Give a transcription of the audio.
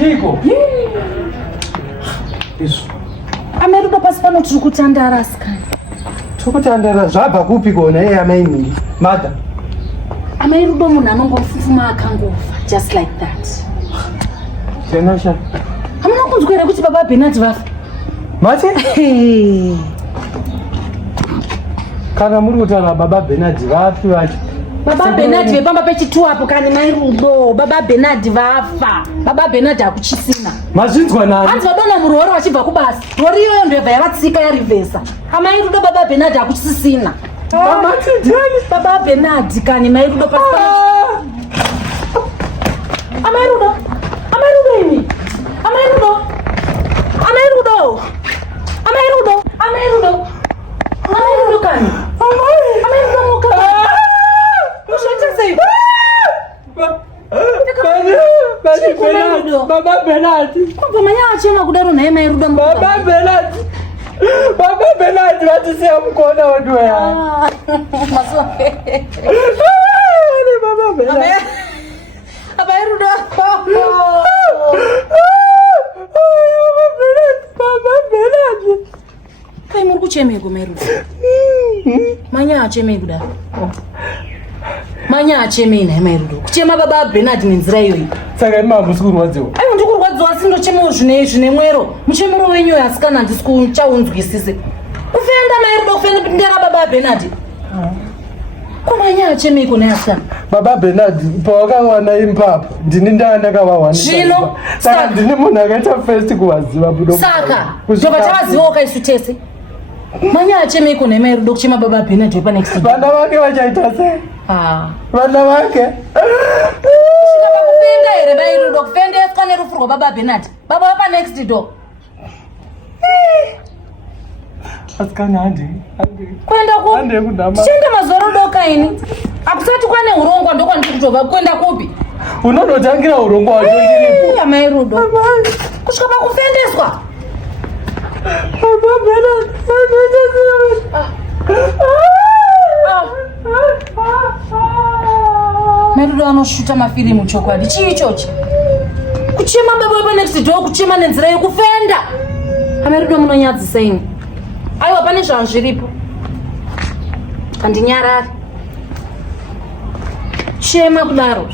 Iko. Isu. Amerudo pasi pano tiri kutandara sikana. Tiri kutandara zvabva kupi kona iye amaini? Mada. Amairudo munhu anongofufuma akangofa just like that. Tenasha. Hamuna kunzwa here kuti baba Bernard vafa? Mati? Kana muri kutaura baba Bernard vafi vacho. Baba Bernard vepamba pechitu apo kani Mairudo. Baba Bernard vafa. Baba Bernard akuchisina. Mazvinzwa nani? Hanzi vadona murori vachibva kubasa. Rori iyoyo ndobva yavatsika yarivhesa. Amairudo baba Bernard akuchisina. Mama tidani? Baba Bernard kani Mairudo pasi pano. Amairudo. Amairudo ini. Amairudo. Amairudo. Amairudo. Amairudo. Amairudo kani. Amairudo mukani. Baba Bernard. Kumbe manya achema kudaro naye Mairudo mukani. Baba Bernard. Baba Bernard vatisiya mukona wadu ya. Masoe. Baba Bernard. Amairudo. Baba Bernard. Kai muri kuchemeko Mairudo. Manya acheme kudaro. Manya acheme naye Mairudo. Kuchema baba Bernard nenzira iyoyi. Saka ima musi kurwadziwa. Aiwa ndikurwadziwa sindochemawo zvine mwero. Muchemero wenyu asikana ndisi kuchaunzwisise. Kufenda Mairudo kufenda ndera baba Bernard. Kumanya achemeko naye asikana. Baba Bernard pawakawana impapo ndini ndakavawana. Zvino saka ndini munhu akaita first kuwaziva budo. Saka ndobva tavazivawo kaisu tese. Manya achemeko naye Mairudo kuchema baba Bernard wepa next day. Vana vake vachaita sei? Vana vake. Kufenda here Mairudo kufenda eswa nerufu rwababa Bernard. Baba wepa next door. Asikana handi. Kwenda ku? Handi kundama. Tichenda mazoro doka ini. Akusati kwane urongwa ndokwa ndikutobva kwenda kupi? Unonotangira urongwa wacho ndiripo. Mairudo. Kusvika pakufendeswa. Baba Bernard. Mairudo anoshuta mafirimu chokwadi. Chii ichochi? Kuchema baba wepa next door kuchema nenzira yekufenda. Mairudo munonyadzisa ini. Aiwa pane zvanhu zviripo. Handinyarari. Chema kudaro.